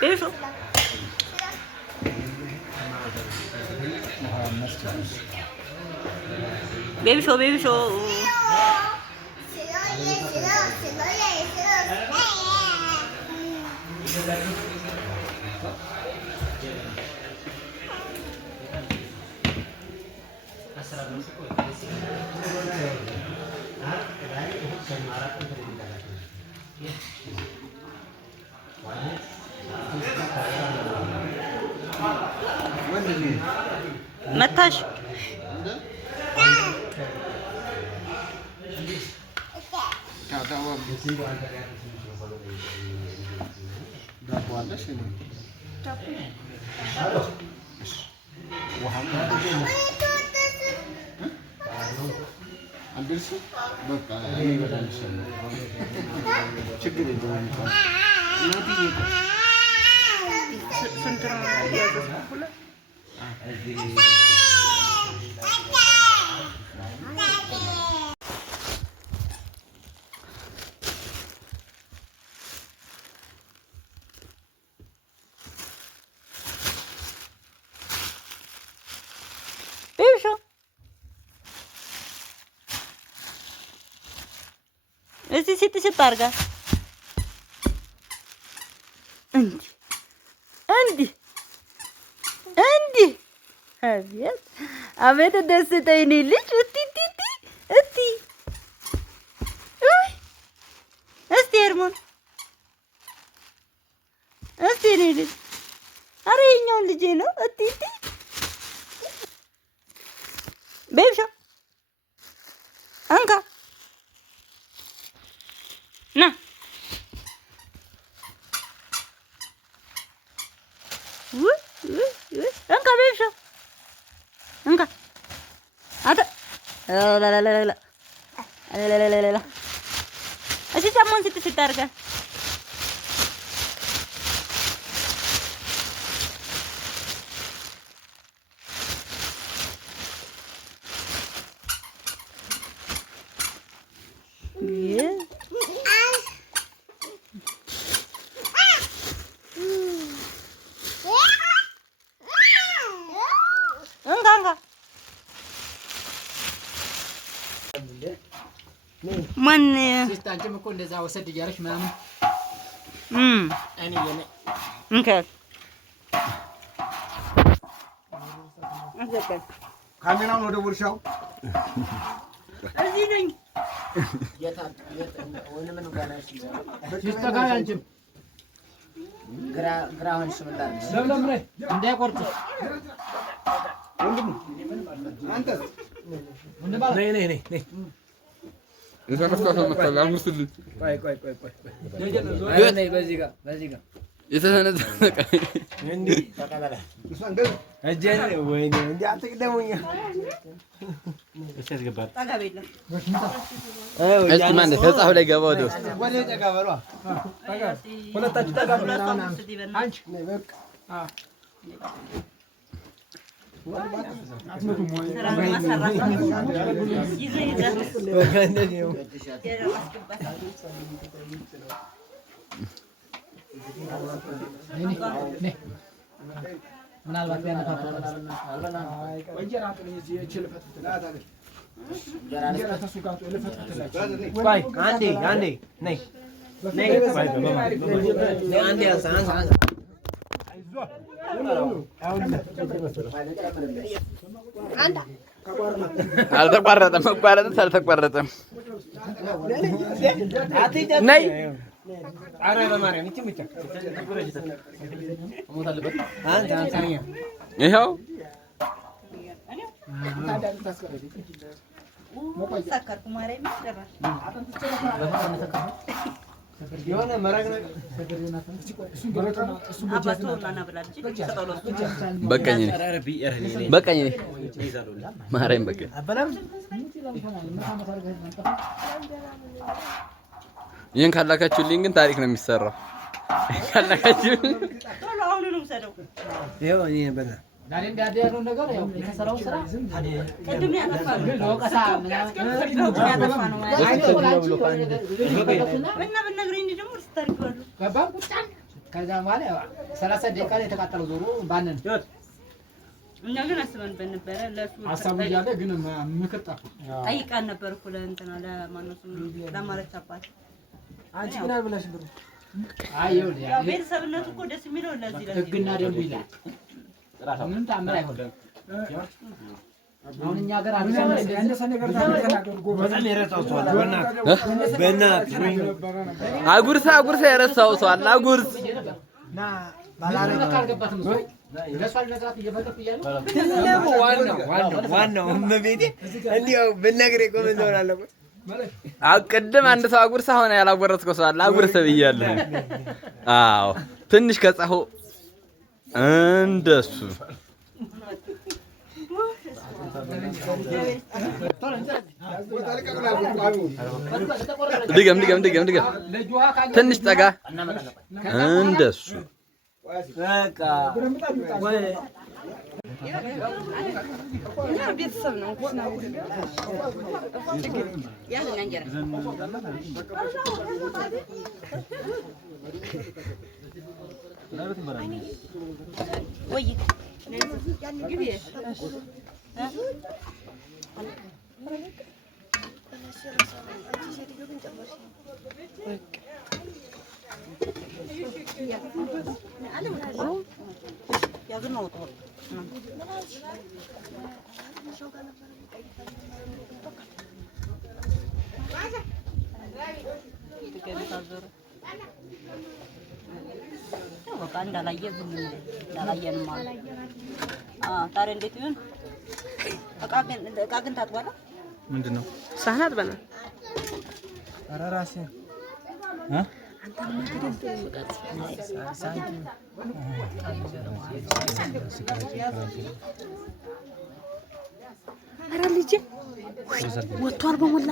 بيشو بيشو بيشو متاش بيشو necesito targa عندي አቤት አቤት ደስታዬ ነው ልጅ እስቲ ኤርሞን እስቲ ነው ልጅ ኧረ የእኛው ልጄ ነው ቤብሻ አንካ ና አንካ ቤብሻ አንካ አታ ላ እሺ ጫማውን ስትስት አድርገህ ማን ሲስታንቺም እኮ እንደዛ ወሰድ እያለሽ ምናምን እኔ የኔ እንከ አዘቀ ካሜራውን ወደ ውርሻው እዚህ ነኝ የታ ወይንም ነው ጋናሽ ሲስተካከል አንቺም ግራውን ሽምጣል ለምለም ላይ እንዳይቆርጥ ወንድም አንተ ወንድም ነይ የተነሳው መጣላ ሙስል ቆይ ነይ በዚህ ጋር የተነዘነቀ እንዴ ተቀበለ እሷን ገዝ እጄን ወይኔ እንዴ አትቅደሙኝ እሺ ገባል ታጋበለ እሺ ማን ተጻፈ ላይ ገባ ወደ ወደ ተቀበሏ ሁለታችሁ ተቀበሉ አንቺ ነይ በቃ ምናልባት አልተቋረጠም መቋረጥ አልተቋረጠም ነይ አረ በማርያም ይትምታ አንተ አንሳኛ ይሄው ሰከርኩ ማርያም ይሰራል የሆነ መረግ ነገር በቀኝ ማርያም በቀኝ ይሄን ካላካችሁልኝ ግን ታሪክ ነው የሚሰራው። ካላካችሁልኝ ቶሎ አሁን ነው ሰደው ይሄው እኔ በላ ዳሬ እንዲያደ ያለው ነገር ያው የተሰራው ስራ ታዲያ ቅድም ያጠፋል ለወቀሳ ምናምን ያጠፋ ነው ማለት ነው። ብሎ ካንደ እና በነገረኝ ደግሞ ታርገዋለሁ ገባን ቁጣን ከዛ በኋላ 30 ደቂቃ ላይ የተቃጠለው ዞሮ ባነን እኛ ግን አስበንበት ነበረ ለሱ ሐሳቡ ያለ ግን ምክር ጠፋ ጠይቃን ነበር እኮ ለእንትና ለማነሱ ለማለት አባት አንቺ ምን አልብለሽ ብሩ አይው ያው ቤተሰብነቱ እኮ ደስ የሚለው ለዚህ ህግና ደንቡ ይላል ምንም ታምር አይሆንም አሁን እኛ ሀገር ያነሰ ነገር ተናገሩ በጣም የረሳው ሰው አለ በእናትህ አጉርሳ የረሳው ሰው አለ አጉርስ ና ባላረጋ ካልገባትም ሰው ለሷል ነግራት እየፈለኩ እያለ ዋናው እመቤቴ እንዲያው ብነግሬ እኮ ምን ትሆናለህ ቅድም አንድ ሰው አጉርሳ ሆነ ያላጎረስከው ሰው አለ አጉርስ ብያለሁ አዎ ትንሽ ከጻሁ እንደሱ ድገም ትንሽ ጠጋ እንደሱ በቃ ቤተሰብ ነው ወይ በቃ እንዳላየ ዝም እንዳላየን ማለት ታዲያ እንዴት ይሁን? እቃ ግን ታጥቧል። ምንድነው ሳህን አጥበናል። ኧረ ራሴ ኧረ ልጄ ወጥቷል በሞላ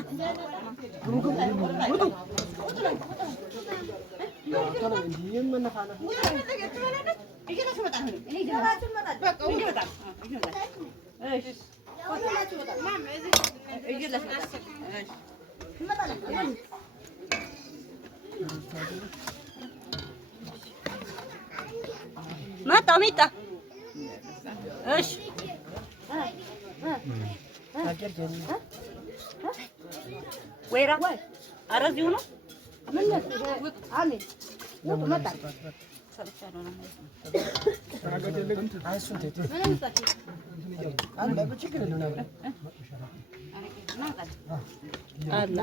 መጣ እሺ ወይራ ኧረ እዚሁ ነው አላ